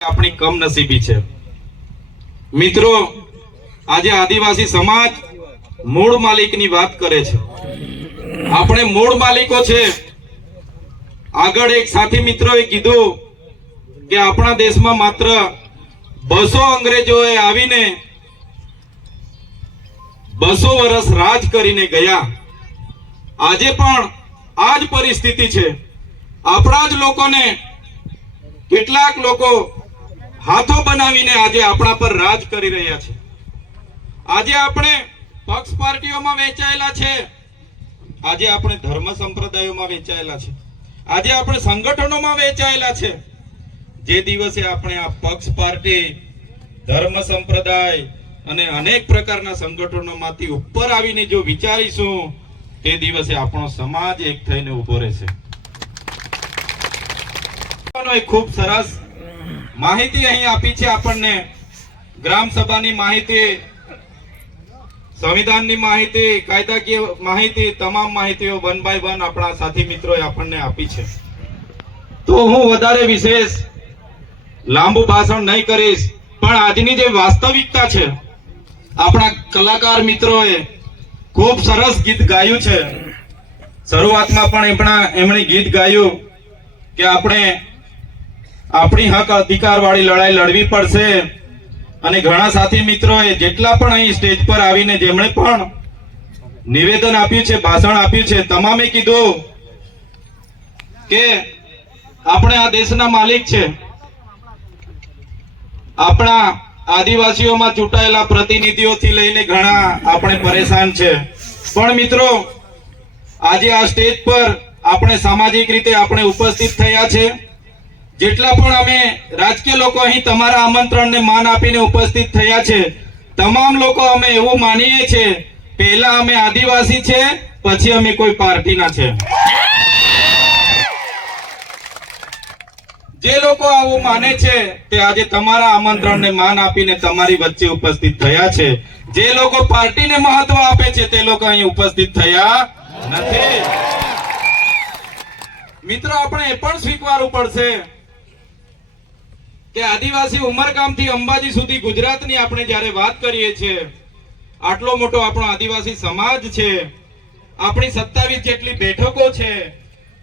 આપણી કમનસીબી છે। મિત્રો, આજે આદિવાસી સમાજ મૂળ માલિકની વાત કરે છે। આપણે મૂળ માલિકો છે। આગળ એક સાથી મિત્રોએ કીધું કે આપણા દેશમાં માત્ર 200 અંગ્રેજોએ આવીને 200 વર્ષ રાજ કરીને ગયા। આજે પણ આ જ પરિસ્થિતિ છે। આપણા જ લોકોને કેટલાક લોકો હાથો બનાવીને આજે આપણા પર રાજ કરી રહ્યા છે। આજે આપણે પક્ષ પાર્ટીઓમાં વેચાયેલા છે। આજે આપણે ધર્મ સંપ્રદાયોમાં વેચાયેલા છે। આજે આપણે સંગઠનોમાં વેચાયેલા છે। જે દિવસે આપણે આ પક્ષ પાર્ટી, ધર્મ સંપ્રદાય અને અનેક પ્રકારના સંગઠનોમાંથી ઉપર આવીને જો વિચારીશું, તે દિવસે આપણો સમાજ એક થઈને ઉભો રહેશે। એક ખૂબ સરસ માહિતી અહીં આપી છે આપણને। ગ્રામ સભાની માહિતી, સંવિધાનની માહિતી, કાયદાકીય માહિતી, તમામ માહિતીઓ 1 by 1 આપણા સાથી મિત્રોએ આપણને આપી છે। તો હું વધારે વિશેષ લાંબુ ભાષણ નહીં કરીશ, પણ આજની જે વાસ્તવિકતા છે, આપણા કલાકાર મિત્રોએ ખૂબ સરસ ગીત ગાયું છે। શરૂઆતમાં પણ એમણે ગીત ગાયું કે આપણે આપણી હક અધિકાર વાળી લડાઈ લડવી પડશે। અને ઘણા સાથી મિત્રોએ જેટલા પણ અહીં સ્ટેજ પર આવીને જેમણે પણ નિવેદન આપ્યું છે, ભાષણ આપ્યું છે, તમામે કીધું કે આપણે આ દેશના માલિક છે। આપણા આદિવાસીઓમાં ચૂંટાયેલા પ્રતિનિધિઓથી લઈને ઘણા આપણે પરેશાન છે। પણ મિત્રો, આજે આ સ્ટેજ પર આપણે સામાજિક રીતે આપણે ઉપસ્થિત થયા છે। જેટલા પણ અમે રાજકીય લોકો અહીં તમારા આમંત્રણને માન આપીને ઉપસ્થિત થયા છે, તમામ લોકો અમે એવું માનીએ છીએ, પહેલા અમે આદિવાસી છે, પછી અમે કોઈ પાર્ટીના છે। જે લોકો આવું માને છે તે આજે તમારા આમંત્રણને માન આપીને તમારી વચ્ચે ઉપસ્થિત થયા છે। જે લોકો પાર્ટીને મહત્વ આપે છે તે લોકો અહીં ઉપસ્થિત થયા નથી। મિત્રો, આપણે એ પણ સ્વીકારવું પડશે કે આદિવાસી ઉમરગામથી અંબાજી સુધી ગુજરાતની આપણે જ્યારે વાત કરીએ છીએ, આટલો મોટો આપણો આદિવાસી સમાજ છે, આપણી 27 જેટલી બેઠકો છે,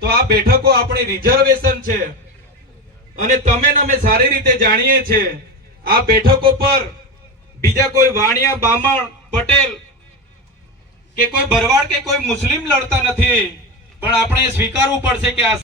તો આ બેઠકો આપણી રિઝર્વેશન છે। અને તમે ને અમે સારી રીતે જાણીએ છીએ, આ બેઠકો પર બીજા કોઈ વાણિયા, બામણ, પટેલ કે કોઈ ભરવાડ કે કોઈ મુસ્લિમ લડતા નથી। પણ આપણે સ્વીકારવું પડશે કે આ